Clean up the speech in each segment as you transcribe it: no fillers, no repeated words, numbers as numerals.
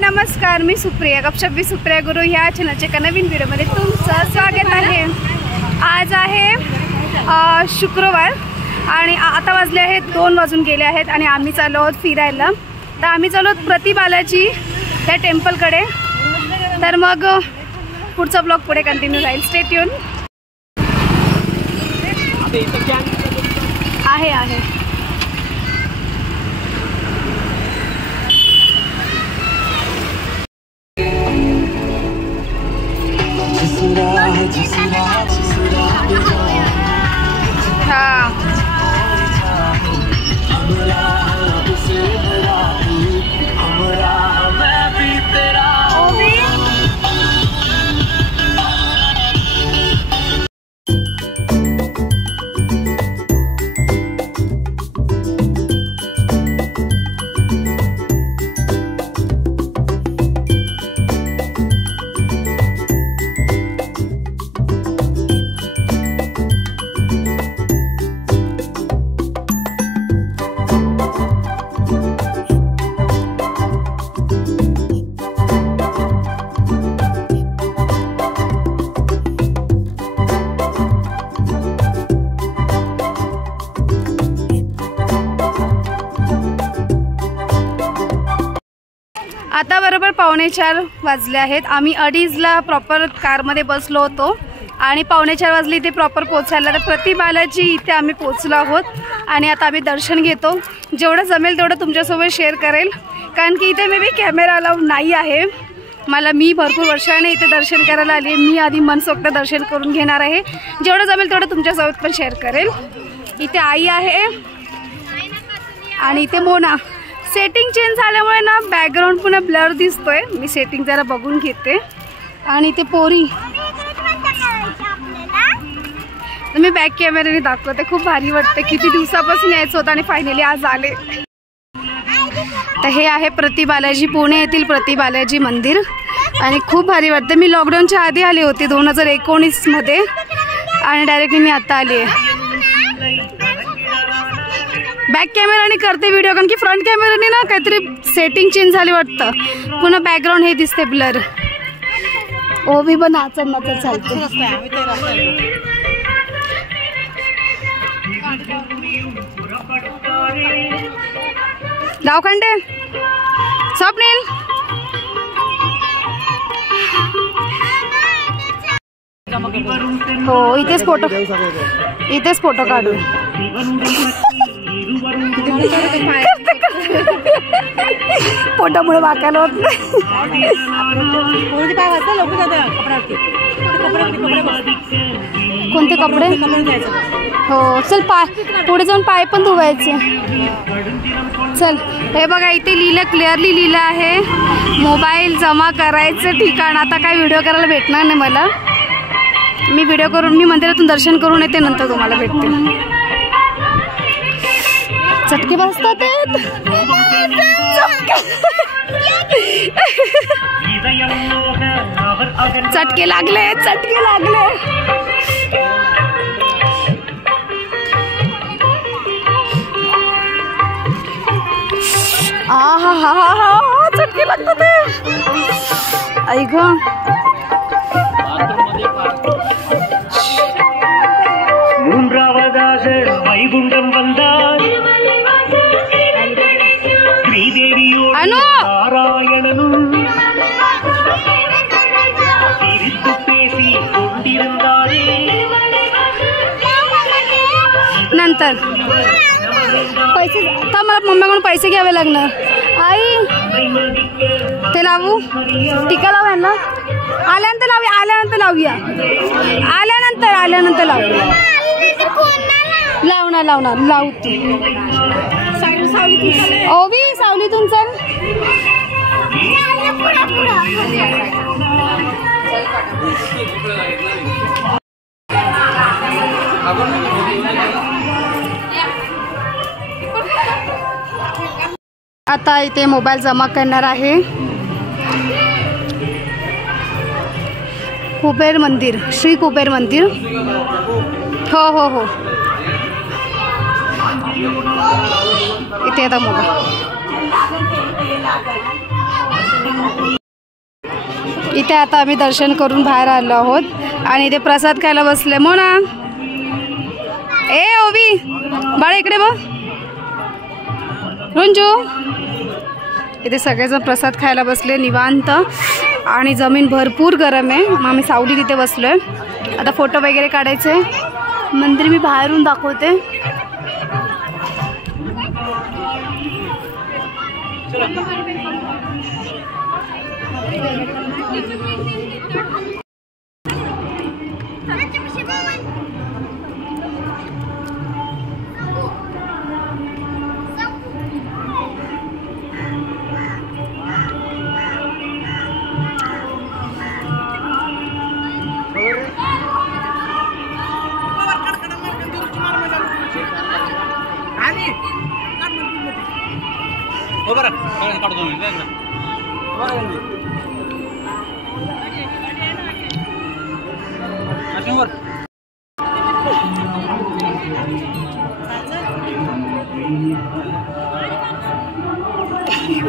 नमस्कार, मी सुप्रिया गपशप विथ सुप्रिया गुरु ह्या चॅनलच्या एका नवीन व्हिडिओमध्ये तुमचं स्वागत आहे। आज आहे शुक्रवार आणि आता वाजले आहेत 2 वाजून गेले आहेत आणि आम्ही चाललो आहोत फिरायला। तर आम्ही चाललो प्रति-बालाजी त्या टेम्पलकडे। तर मग पुढचा ब्लॉग पुढे कंटिन्यू राहील, स्टे ट्यून। आहे आता बरोबर 3:45 वाजले आहेत। आम्ही 2:30ला प्रॉपर कारमध्ये बसलो होतो आणि 3:45 वाजले इथे प्रॉपर पोहोचायला। तर प्रति-बालाजी इथे आम्ही पोहोचलो आहोत आणि आता आम्ही दर्शन घेतो। जेवढं जमेल तेवढं तुमच्यासोबत शेअर करेल, कारण की इथे मी कॅमेरा अलाउड नाही आहे। मी भरपूर वर्षाने इथे दर्शन करायला आली आहे। मी आधी मनसोक्त दर्शन करून घेणार आहे। जेवढं जमेल तेवढं तुमच्यासोबत पण शेअर करेल। इथे आई आहे आणि इथे मोना। सेटिंग चेंज झाल्यामुळे ना बॅकग्राऊंड पुन्हा ब्लर दिसतोय। मी सेटिंग जरा बघून घेते। आणि ते पोरी मी बॅक कॅमेऱ्याने दाखवते। खूप भारी वाटते, किती दिवसापासून यायचं होतं आणि फायनली आज आले। तर हे आहे प्रति-बालाजी, पुणे येथील प्रति-बालाजी मंदिर आणि खूप भारी वाटते। मी लॉकडाऊनच्या आधी आले होते 2019 मध्ये आणि डायरेक्टली मी आता आली आहे। बॅक कॅमेराने करते व्हिडिओ, कारण की फ्रंट कॅमेराने ना काहीतरी सेटिंग चेंज झाली वाटतं। पुन्हा बॅकग्राऊंड हे दिसते ब्लर। ओवी पण नाचत चालते। गावखंडे स्वप्नील हो, इथेच फोटो काढू। पोटामुळे वाकायला होत नाही। कोणते कपडे? हो चल, पुढे जाऊन पाय पण धुवायचे। चल, हे बघा इथे क्लिअरली लिहिलं आहे मोबाईल जमा करायचं ठिकाण। आता काय व्हिडिओ करायला भेटणार नाही मला। मी मंदिरातून दर्शन करून येते, नंतर तुम्हाला भेटते। चटके बसतात, चटके लागले। चटके लागतात। ऐक வைகுண்டம் வந்தார் ஸ்ரீதேவியோடு நாராயணனும் சிரித்து பேசி கொண்டிருந்தாரே। नंतर पैसे तर मला मम्मीकडून पैसे घ्यावे लागणार। आई ते लावू, टीका लावूया ना? आल्यानंतर लावूया। लावू तू। ओवी सावलीतून चल। आता इथे मोबाईल जमा करणार आहे। कुबेर मंदिर, श्री कुबेर मंदिर। हो हो हो, इथे आता मोबाईल इथे आता आम्ही दर्शन करून बाहेर आलो आहोत आणि इथे प्रसाद खायला बसले. मोना ए ओवी बाळा इकडे बघ. रुंजू इथे सगळेजण प्रसाद खायला बसले निवांत आणि जमीन भरपूर गरम आहे. मग आम्ही सावली तिथे बसलोय. आता फोटो वगैरे काढायचे. मंदिर मी बाहेरून दाखवते.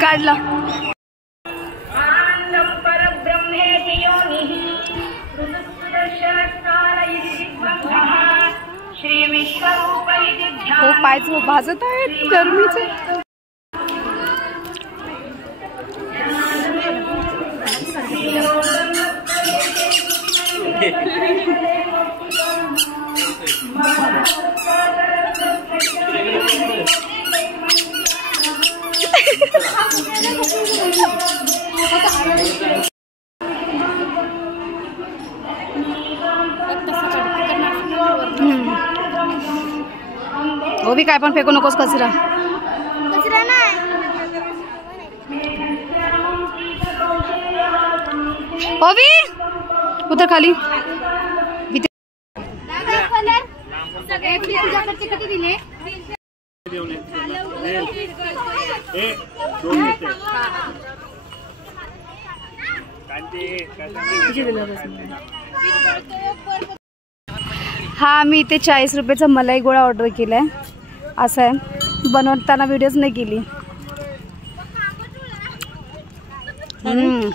काढला. हो पाय भाजत आहेत गरमीचे. ओवी काय पण फेकू नकोस कचरा. ओवी उतर खाली. हा मी इथे 40 रुपयाचा मलाई गोळा ऑर्डर केलाय. असं आहे बनवताना व्हिडिओज नाही केली.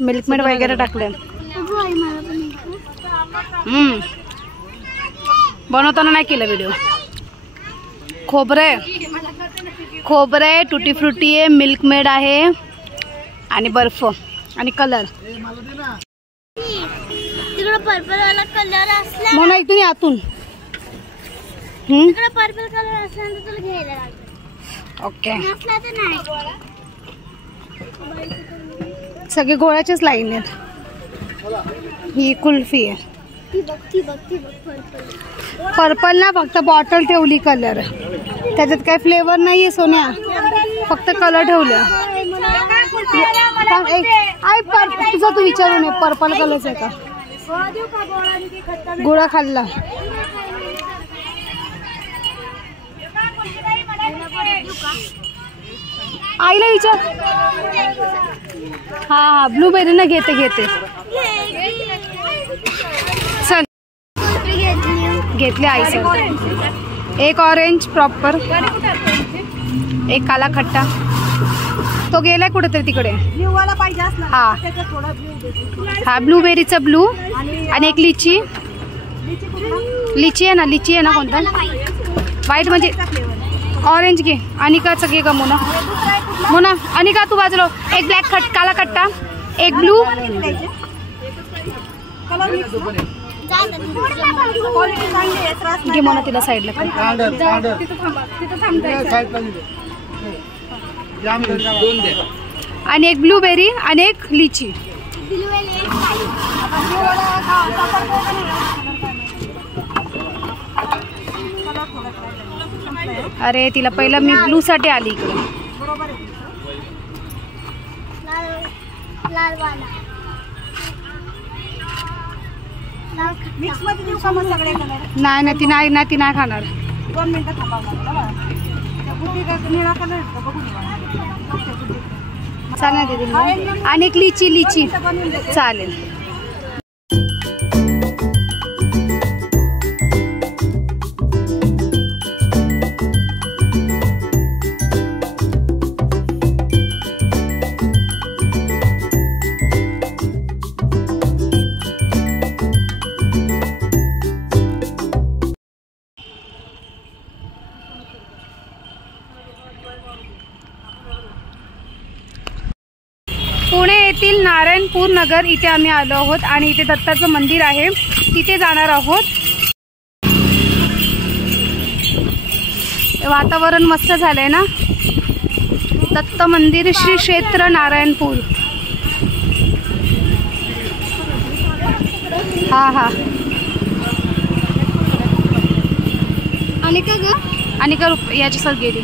मिल्कमेड वगैरे टाकले. बनवताना नाही केलं व्हिडिओ. खोबरं आहे टुटी फ्रुटी आहे मिल्कमेड आहे आणि बर्फ आणि कलर. पर्पल वाला कलर असला मोना इथून आतून पर्पल कलर असला तर तुला घ्यायला लागेल. ओके नसला तर नाही. सगळे गोळ्याचेच लाईन आहेत. ही कुल्फी आहे. पर्पल ना फक्त बॉटल ठेवली कलर. त्याच्यात काही फ्लेवर नाहीये सोन्या फक्त कलर ठेवलं. तुझा तू विचारून ये पर्पल कलरच आहे का. गोळा खाल्ला. आईला विचार. हा ब्लूबेरी ना घेते चल घेतले आईचं. एक ऑरेंज प्रॉपर एक काला खट्टा. तो गेलाय कुठेतरी तिकडे. हा ब्लूबेरीचा ब्लू आणि एक लिची आहे ना कोणता व्हाईट म्हणजे ऑरेंज घे. अनिकाचं घे का मोना अनिका तू बाजूला. एक ब्लॅक काला खट्टा एक ब्लू. घे मोना तिला साईडला. आणि एक ब्लूबेरी आणि एक लिची. अरे तिला पहिला मी ब्लू साठी आली इकडे. नाही ती नाही खाणार. 2 मिनिटं थांबा. चालेल दीदी. आणि एक लिची चालेल. पुणे येथील नारायणपूर नगर इथे आम्ही आलो आहोत आणि इथे दत्ताचं मंदिर आहे, तिथे जाणार आहोत. वातावरण मस्त झालंय ना. दत्त मंदिर श्री क्षेत्र नारायणपूर. हा अनिका ग अनिका याच्यासोबत गेली.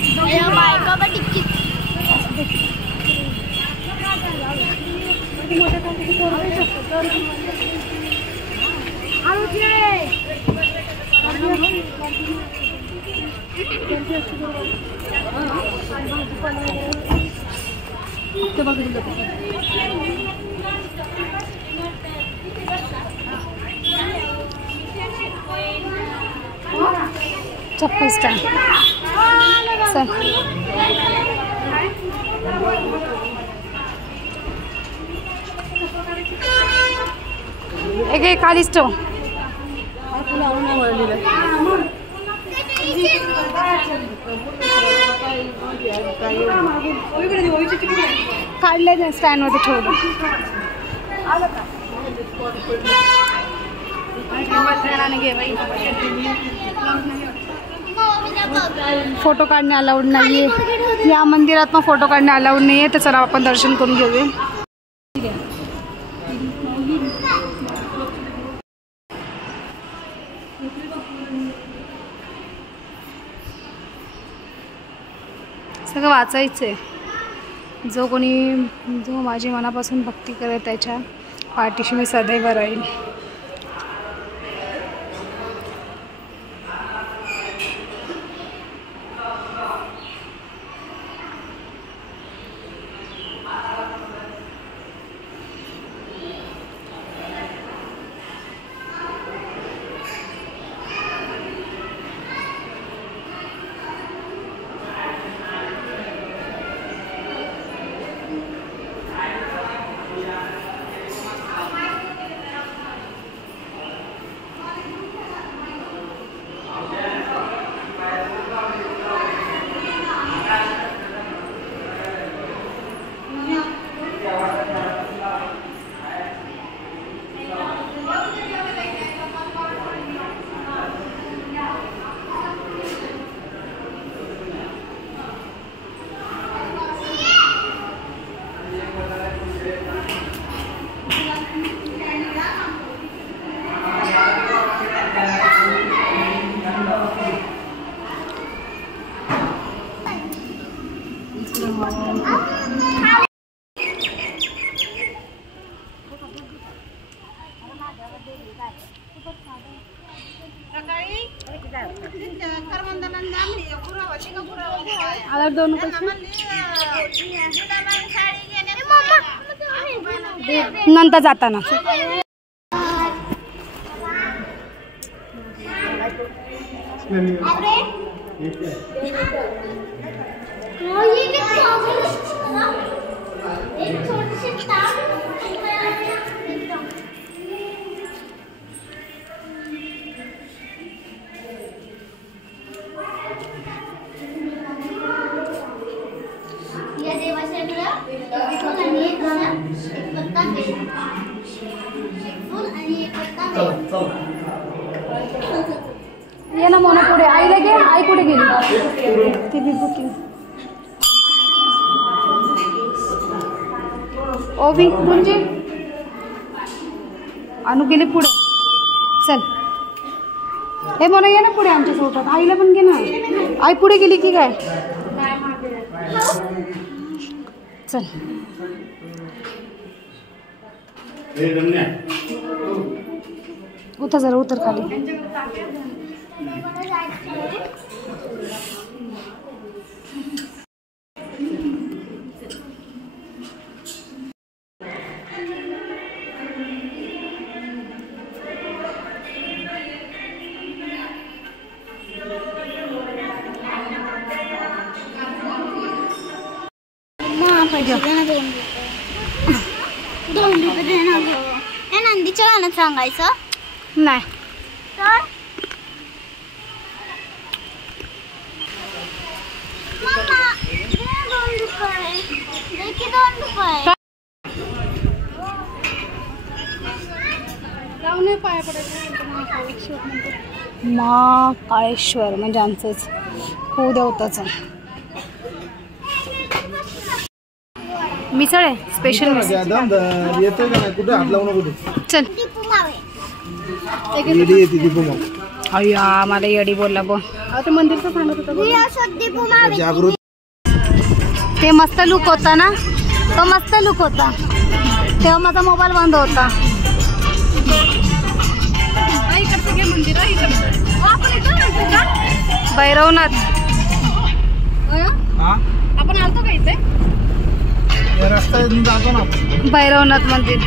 चप्पल स्टँड. एक खालीच ठेव. काढले स्टँडवरती ठेवलं. फोटो काढणे अलाउड नाहीये या मंदिरात. मग फोटो काढणे अलाउड नाहीये, तर चला आपण दर्शन करून घेऊया. सगळं वाचायचं आहे. जो माझी मनापासून भक्ती करेल त्याच्या पाठीशी मी सदैव राहील. नंतर जाताना ये ना मोना पुढे. आईला घे. आई कुठे गेली? ती बी बुकिंग. ओबी म्हणजे अनु गेली पुढे. चल हे मोना ये ना पुढे आमच्या सोबत. आईला पण घे ना. आई पुढे गेली की काय? चल उतर जरा. उतर खाली. नंदीच्या गाणं सांगायचं नाही तर मम्मा, 2 रुपये. 2 रुपये. महाकाळेश्वर म्हणजे आमचंच कुलदेवताचं मिसळ आहे स्पेशल मिसळ. चल अय्या मला येडी बोलला बो. ते मंदिरचं सांगत होता ते मस्त लुक होता ना. तो मस्त लुक होता तेव्हा माझा मोबाईल बंद होता. भैरवनाथ आपण आलतो का इथे भैरवनाथ मंदिर.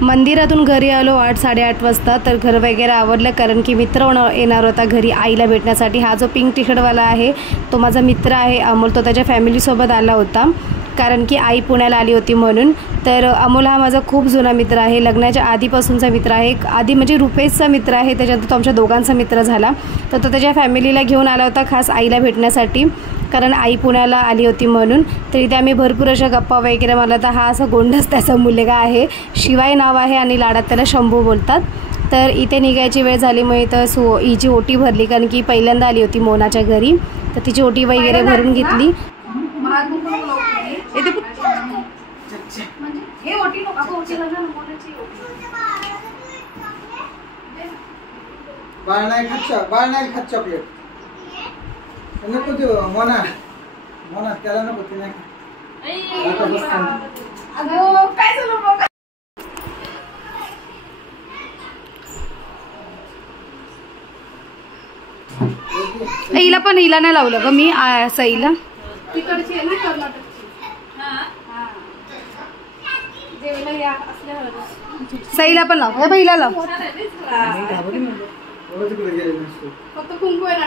मंदिरातून घरी आलो 8-8:30 वाजता. तर घर वगैरे आवरलं कारण की मित्र येणार होता घरी आईला भेटण्यासाठी. हा जो पिंक टी शर्टवाला आहे तो माझा मित्र आहे अमोल. तो त्याच्या फॅमिलीसोबत आला होता कारण की आई पुण्याला आली होती म्हणून. तर अमोल हा माझा खूप जुना मित्र आहे, लग्नाच्या आधीपासूनचा मित्र आहे. आधी म्हणजे रुपेशचा मित्र आहे, त्याच्यानंतर तो आमच्या दोघांचा मित्र झाला. तर तो त्याच्या फॅमिलीला घेऊन आला होता खास आईला भेटण्यासाठी कारण आई पुण्याला आली होती म्हणून. तर इथे आम्ही भरपूर अशा गप्पा वगैरे मारला. तर हा असा गोंडस त्याचा मुलगा आहे, शिवाय नाव आहे आणि लाडात त्याला शंभू बोलतात. तर इथे निघायची वेळ झाली मग इथं हिची ओटी भरली कारण की पहिल्यांदा आली होती मोनाच्या घरी. तर तिची ओटी वगैरे भरून घेतली. बाळ नाही खात चॉकलेट नको देऊ मोना त्याला नको ते नाही. हिला नाही लावलं ग मी सईला. सईला पण लाव पहिला लाव. फक्त कुंकू आहे ना